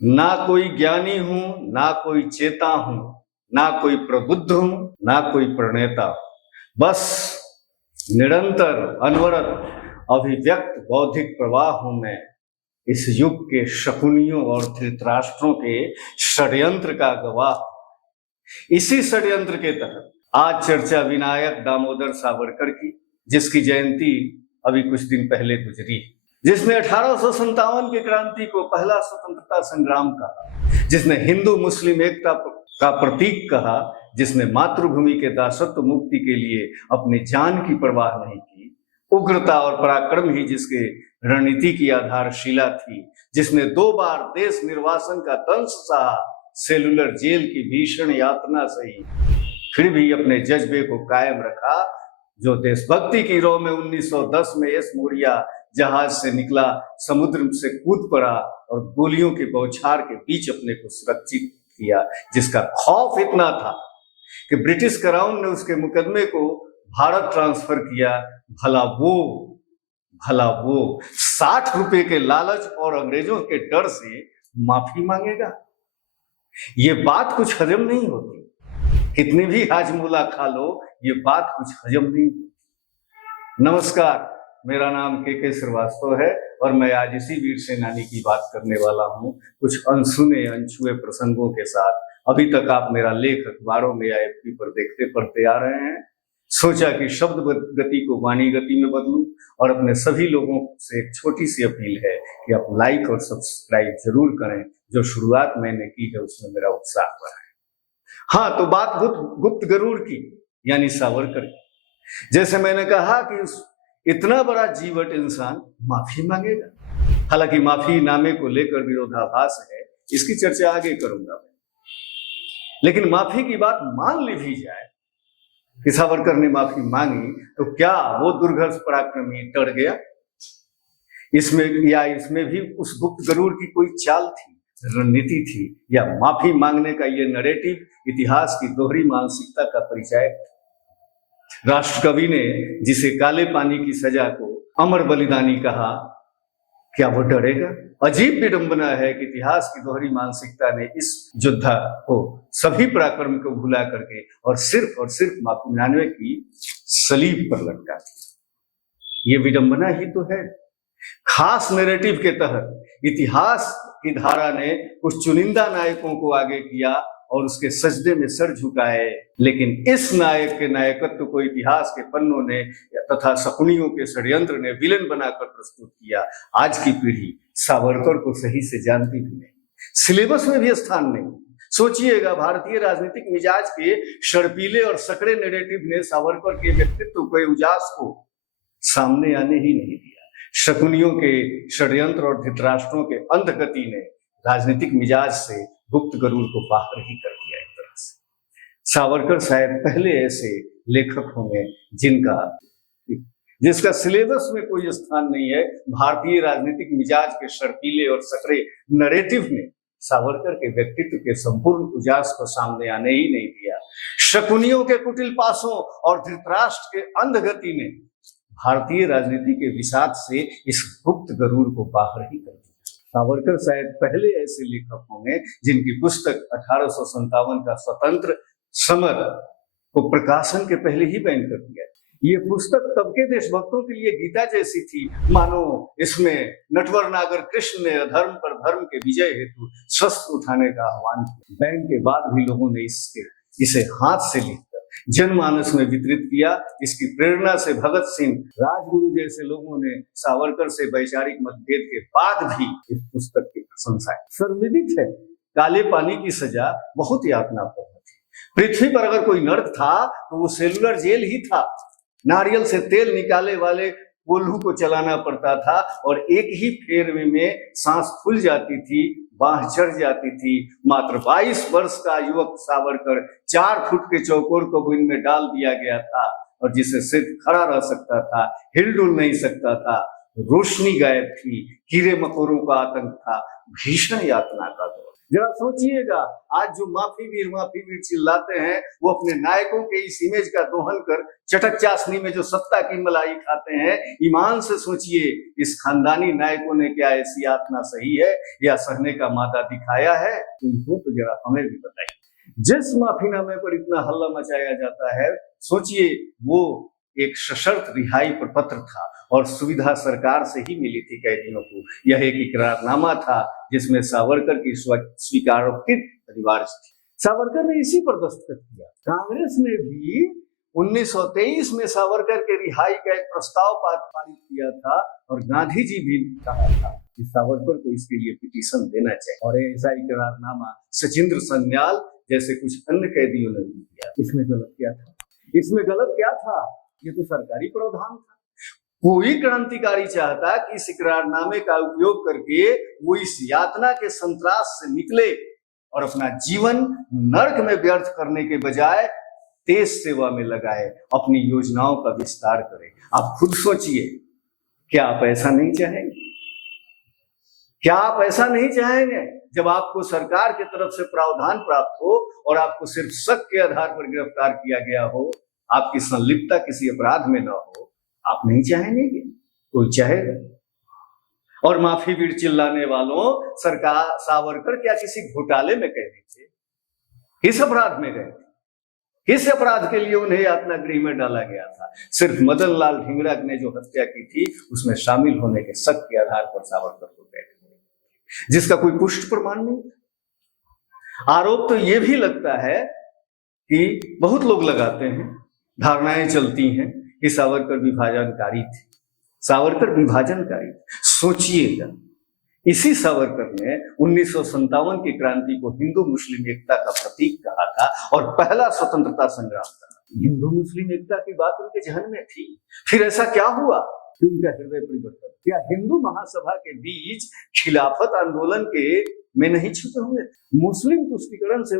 ना कोई ज्ञानी हूं, ना कोई चेता हूं, ना कोई प्रबुद्ध हूं, ना कोई प्रणेता। बस निरंतर अनवरत अभिव्यक्त बौद्धिक प्रवाह हूं मैं। इस युग के शकुनियों और धृतराष्ट्रों के षड्यंत्र का गवाह। इसी षड्यंत्र के तहत आज चर्चा विनायक दामोदर सावरकर की, जिसकी जयंती अभी कुछ दिन पहले गुजरी, जिसने 1857 की क्रांति को पहला स्वतंत्रता संग्राम कहा, जिसने हिंदू मुस्लिम एकता का प्रतीक कहा, जिसने मातृभूमि के दासत्व मुक्ति के लिए अपनी जान की परवाह नहीं की। उग्रता और पराक्रम ही जिसके रणनीति की आधारशिला थी, जिसने 2 बार देश निर्वासन का दंश सहा, सेलुलर जेल की भीषण यातना सही, फिर भी अपने जज्बे को कायम रखा, जो देशभक्ति की रौ में 1910 में एस मोरिया जहाज से निकला, समुद्र से कूद पड़ा और गोलियों के बौछार के बीच अपने को सुरक्षित किया, जिसका खौफ इतना था कि ब्रिटिश क्राउन ने उसके मुकदमे को भारत ट्रांसफर किया। भला वो 60 रुपए के लालच और अंग्रेजों के डर से माफी मांगेगा? ये बात कुछ हजम नहीं होती। कितनी भी हाजमूला खा लो, ये बात कुछ हजम नहीं होती। नमस्कार, मेरा नाम के श्रीवास्तव है और मैं आज इसी वीर सेनानी की बात करने वाला हूं, कुछ अनसुने अनछुए प्रसंगों के साथ। अभी तक आप मेरा लेख अखबारों में या एफपी पर देखते पढ़ते आ रहे हैं। सोचा कि शब्द गति को वाणी गति में बदलूं और अपने सभी लोगों से एक छोटी सी अपील है कि आप लाइक और सब्सक्राइब जरूर करें। जो शुरुआत मैंने की है उसमें मेरा उत्साह बढ़ा है। हाँ, तो बात गुप्त गरुड़ की, यानी सावरकर की। जैसे मैंने कहा कि इतना बड़ा जीवट इंसान माफी मांगेगा। हालांकि माफी नामे को लेकर विरोधाभास है, इसकी चर्चा आगे करूंगा मैं। लेकिन माफी की बात मान ली भी जाए कि सावरकर ने माफी मांगी, तो क्या वो दुर्धर्ष पराक्रमी टड़ गया? इसमें भी उस गुप्त गरुड़ की कोई चाल थी, रणनीति थी, या माफी मांगने का ये नरेटिव इतिहास की दोहरी मानसिकता का परिचय? राष्ट्र कवि ने जिसे काले पानी की सजा को अमर बलिदानी कहा, क्या वो डरेगा? अजीब विडंबना है कि इतिहास की दोहरी मानसिकता ने इस योद्धा को सभी पराक्रम को भुला करके और सिर्फ माफी मांगने की सलीब पर लटका दिया। ये विडंबना ही तो है। खास नैरेटिव के तहत इतिहास की धारा ने कुछ चुनिंदा नायकों को आगे किया और उसके सजदे में सर झुकाए, लेकिन इस नायक के नायकत्व को इतिहास के पन्नों ने तथा शकुनियों के षड्यंत्र ने विलन बनाकर प्रस्तुत किया। आज की पीढ़ी सावरकर को सही से जानती भी नहीं, सिलेबस में भी स्थान नहीं। सोचिएगा, भारतीय राजनीतिक मिजाज के शर्पीले और सकड़े नैरेटिव ने सावरकर के व्यक्तित्व के उजास को सामने आने ही नहीं दिया। शकुनियों के षड्यंत्र और धृतराष्ट्रों के अंधगति ने राजनीतिक मिजाज से गुप्त गरुड़ को बाहर ही कर दिया। एक तरह से सावरकर शायद पहले ऐसे लेखक होंगे जिसका सिलेबस में कोई स्थान नहीं है। भारतीय राजनीतिक मिजाज के शर्पीले और सकड़े नैरेटिव ने सावरकर के व्यक्तित्व के संपूर्ण उजास को सामने आने ही नहीं दिया। शकुनियों के कुटिल पासों और धृतराष्ट्र के अंधगति ने भारतीय राजनीति के विषाद से इस गुप्त गरुड़ को बाहर ही कर दिया। सावरकर शायद पहले ऐसे लेखक होंगे जिनकी पुस्तक 1857 का स्वतंत्र समर को प्रकाशन के पहले ही बैन कर दिया। ये पुस्तक तब के देशभक्तों के लिए गीता जैसी थी, मानो इसमें नटवर नागर कृष्ण ने अधर्म पर धर्म के विजय हेतु शस्त्र उठाने का आह्वान किया। बैन के बाद भी लोगों ने इसे हाथ से लिखकर जनमानस में वितरित किया। इसकी प्रेरणा से भगत सिंह, राजगुरु जैसे लोगों ने सावरकर से वैचारिक मतभेद के बाद भी इस पुस्तक की प्रशंसा की। सर्वविदित है, काले पानी की सजा बहुत यातनापूर्ण थी। पृथ्वी पर अगर कोई नर्क था तो वो सेलुलर जेल ही था। नारियल से तेल निकाले वाले कोल्हू को चलाना पड़ता था और एक ही फेर में सांस फूल जाती थी, बांह चढ़ जाती थी। मात्र 22 वर्ष का युवक सावरकर 4 फुट के चौकोर को बुन में डाल दिया गया था और जिसे सिर्फ खड़ा रह सकता था, हिलडुल नहीं सकता था। रोशनी गायब थी, कीड़े मकोड़ों का आतंक था, भीषण यातना का दौर। जरा सोचिएगा, आज जो माफी वीर चिल्लाते हैं वो अपने नायकों के इस इमेज का दोहन कर चटक चाशनी में जो सत्ता की मलाई खाते हैं। ईमान से सोचिए, इस खानदानी नायकों ने क्या ऐसी यातना सही है या सहने का मादा दिखाया है? तुमको तो जरा हमें भी बताइए। जिस माफीनामे पर इतना हल्ला मचाया जाता है, सोचिए वो एक सशर्त रिहाई प्रपत्र था और सुविधा सरकार से ही मिली थी कैदियों को। यह एक इकरारनामा था जिसमें सावरकर की स्वीकारोक्ति अनिवार्य थी। सावरकर ने इसी पर दस्तखत किया। कांग्रेस ने भी 1923 में सावरकर के रिहाई का एक प्रस्ताव पारित किया था और गांधी जी भी कहा था कि सावरकर को इसके लिए पिटीशन देना चाहिए। और ऐसा इकरारनामा सचिंद्र सन्याल जैसे कुछ अन्य कैदियों ने भी किया। इसमें गलत क्या था? इसमें गलत क्या था? ये तो सरकारी प्रावधान था। कोई क्रांतिकारी चाहता कि इस इकरारनामे का उपयोग करके वो इस यातना के संत्रास से निकले और अपना जीवन नर्क में व्यर्थ करने के बजाय देश सेवा में लगाए, अपनी योजनाओं का विस्तार करे। आप खुद सोचिए, क्या आप ऐसा नहीं चाहेंगे? क्या आप ऐसा नहीं चाहेंगे? जब आपको सरकार की तरफ से प्रावधान प्राप्त हो और आपको सिर्फ शक के आधार पर गिरफ्तार किया गया हो, आपकी संलिप्तता किसी अपराध में न हो, आप नहीं चाहेंगे? कोई चाहेगा? और माफी वीर चिल्लाने वालों, सरकार सावरकर क्या किसी घोटाले में कैदी थे? किस अपराध में गए थे? किस अपराध के लिए उन्हें यातना गृह में डाला गया था? सिर्फ मदन लाल ढींगरा ने जो हत्या की थी उसमें शामिल होने के शक के आधार पर सावरकर को कैद किया, जिसका कोई पुष्ट प्रमाण नहीं। आरोप तो ये भी लगता है कि बहुत लोग लगाते हैं, धारणाएं चलती हैं कि सावरकर विभाजनकारी थे। सावरकर विभाजनकारी, सोचिएगा, इसी सावरकर ने 1957 की क्रांति को हिंदू मुस्लिम एकता का प्रतीक कहा था और पहला स्वतंत्रता संग्राम था। हिंदू मुस्लिम एकता की बात उनके जहन में थी। फिर ऐसा क्या हुआ कि उनका हृदय परिवर्तन? क्या हिंदू महासभा के बीच खिलाफत आंदोलन के में नहीं छुपे हुए? मुस्लिम तुष्टीकरण से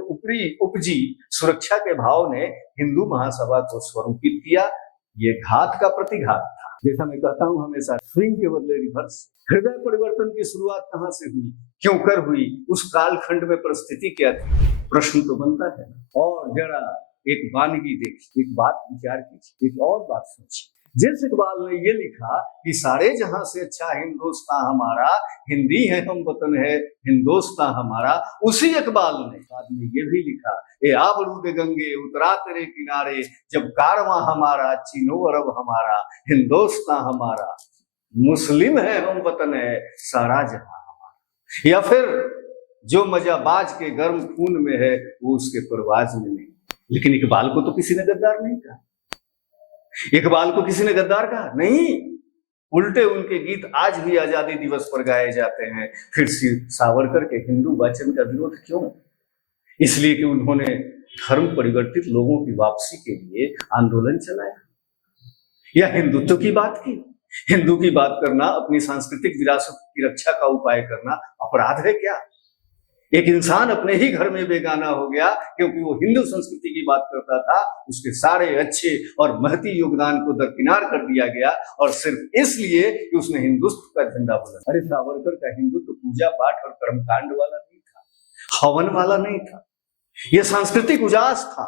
उपजी सुरक्षा के भाव ने हिंदू महासभा को स्वरूपित किया। ये घात का प्रतिघात था। जैसा मैं कहता हूं हमेशा, स्विंग के बदले रिवर्स। हृदय परिवर्तन की शुरुआत कहां से हुई, क्यों कर हुई, उस कालखंड में परिस्थिति क्या थी, प्रश्न तो बनता है। और जरा एक वानगी देखिए, एक बात विचार कीजिए, एक और बात सोचिए। जिस इकबाल ने ये लिखा कि सारे जहां से अच्छा हिंदुस्तान हमारा, हिंदी है हम वतन है हिंदुस्तान हमारा, उसी इकबाल ने बाद में ये भी लिखा, ए आबरूद गंगे उतरा तेरे किनारे, जब कारवां हमारा चीनो अरब हमारा, हिंदुस्तान हमारा, मुस्लिम है हम वतन है सारा जहां हमारा। या फिर जो मजा बाज के गर्म खून में है वो उसके परवाज में नहीं। लेकिन इकबाल को तो किसी ने गद्दार नहीं कहा। इकबाल को किसी ने गद्दार कहा नहीं। उल्टे उनके गीत आज भी आजादी दिवस पर गाए जाते हैं। फिर सावरकर के हिंदू वाचन का विरोध क्यों? इसलिए कि उन्होंने धर्म परिवर्तित लोगों की वापसी के लिए आंदोलन चलाया या हिंदुत्व की बात की। हिंदू की बात करना, अपनी सांस्कृतिक विरासत की रक्षा का उपाय करना अपराध है क्या? एक इंसान अपने ही घर में बेगाना हो गया क्योंकि वो हिंदू संस्कृति की बात करता था, उसके सारे अच्छे और महती योगदान को दरकिनार कर दिया गया और सिर्फ इसलिए कि उसने हिंदुत्व का झंडा बुलंद। अरे सावरकर का हिंदुत्व पूजा पाठ और कर्मकांड वाला नहीं था, हवन वाला नहीं था। यह सांस्कृतिक उजास था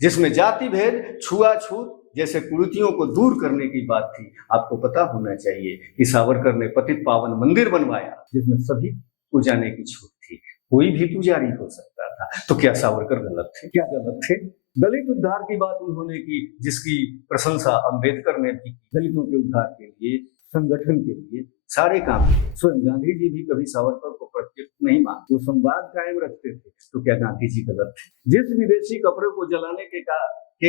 जिसमें जाति भेद, छुआछूत जैसे कुरीतियों को दूर करने की बात थी। आपको पता होना चाहिए कि सावरकर ने पतित पावन मंदिर बनवाया जिसमें सभी को जाने की छूट थी, कोई भी पुजारी हो सकता था। तो क्या सावरकर गलत थे? क्या गलत थे? दलित उद्धार की बात उन्होंने की, जिसकी प्रशंसा अंबेडकर ने भी की। दलितों के उद्धार के लिए, संगठन के लिए सारे काम। स्वयं गांधी जी भी कभी सावरकर को प्रत्युक्त नहीं मानते, वो संवाद कायम रखते थे। तो क्या गांधी जी गलत थे? जिस विदेशी कपड़े को जलाने के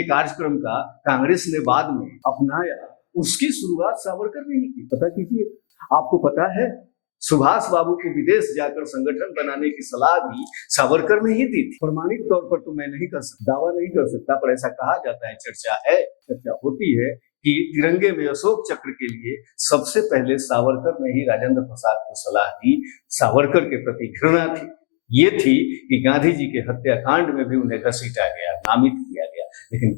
कार्यक्रम का कांग्रेस ने बाद में अपनाया, उसकी शुरुआत सावरकर ने ही की। पता कीजिए, आपको पता है सुभाष बाबू को विदेश जाकर संगठन बनाने की सलाह भी सावरकर ने ही दी थी। प्रमाणित तौर पर तो मैं नहीं कर सकता, दावा नहीं कर सकता, पर ऐसा कहा जाता है, चर्चा होती है कि तिरंगे में अशोक चक्र के लिए सबसे पहले सावरकर ने ही राजेंद्र प्रसाद को सलाह दी। सावरकर के प्रति घृणा थी, ये थी कि गांधी जी के हत्याकांड में भी उन्हें घसीटा गया, नामित किया गया। लेकिन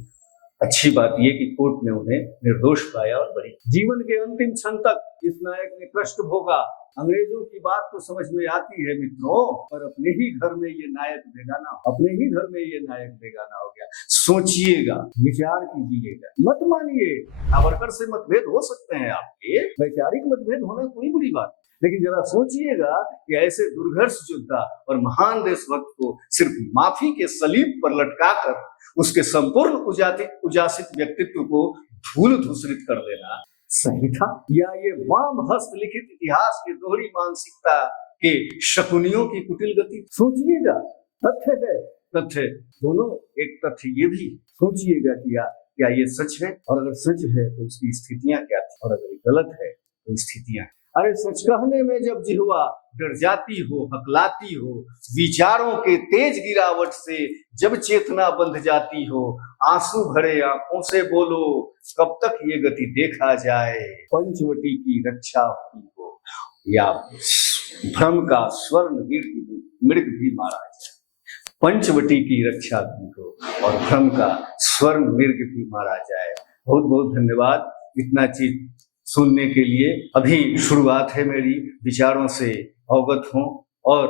अच्छी बात यह कि कोर्ट ने उन्हें निर्दोष पाया और बरी। जीवन के अंतिम क्षण तक इस नायक ने कष्ट भोगा, अंग्रेजों की बात तो समझ में आती है मित्रों, पर अपने ही घर में ये नायक बेगाना, अपने ही घर में ये नायक बेगाना हो गया। सोचिएगा, विचार कीजिएगा, मत मानिए। सावरकर से मतभेद हो सकते हैं आपके, वैचारिक मतभेद होना कोई बुरी बात, लेकिन जरा सोचिएगा कि ऐसे दुर्धर्ष योद्धा और महान देशभक्त को सिर्फ माफी के सलीब पर लटकाकर उसके संपूर्ण उजासित व्यक्तित्व को धूल धूसरित कर देना सही था, या ये वाम हस्तलिखित इतिहास की दोहरी मानसिकता के शकुनियों की कुटिल गति? सोचिएगा, तथ्य है, तथ्य दोनों। एक तथ्य ये भी सोचिएगा कि क्या ये सच है, और अगर सच है तो उसकी स्थितियां क्या थी, और अगर गलत है तो स्थितियां। अरे सच कहने में जब जिह्वा डर जाती हो, हकलाती हो, विचारों के तेज गिरावट से जब चेतना बंध जाती हो, आंसू भरे आंखों से बोलो, कब तक ये गति देखा जाए, पंचवटी की रक्षा हुई हो, या भ्रम का स्वर्ण मृग भी मारा जाए। पंचवटी की रक्षा भी हो और भ्रम का स्वर्ण मृग भी मारा जाए। बहुत बहुत धन्यवाद इतना चीज सुनने के लिए। अभी शुरुआत है मेरी, विचारों से अवगत हों, और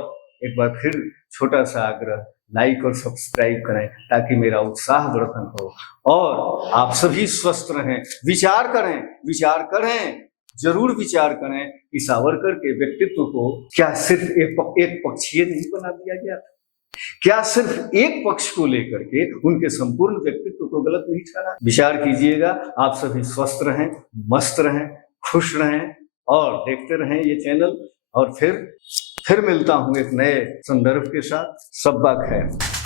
एक बार फिर छोटा सा आग्रह, लाइक और सब्सक्राइब करें ताकि मेरा उत्साह वर्धन हो, और आप सभी स्वस्थ रहें। विचार करें, जरूर विचार करें कि सावरकर के व्यक्तित्व को क्या सिर्फ एक पक्षीय नहीं बना दिया गया था? क्या सिर्फ एक पक्ष को लेकर के उनके संपूर्ण व्यक्तित्व को गलत नहीं ठहरा? विचार कीजिएगा। आप सभी स्वस्थ रहें, मस्त रहें, खुश रहें, और देखते रहें ये चैनल। और फिर मिलता हूं एक नए संदर्भ के साथ। सब खैर।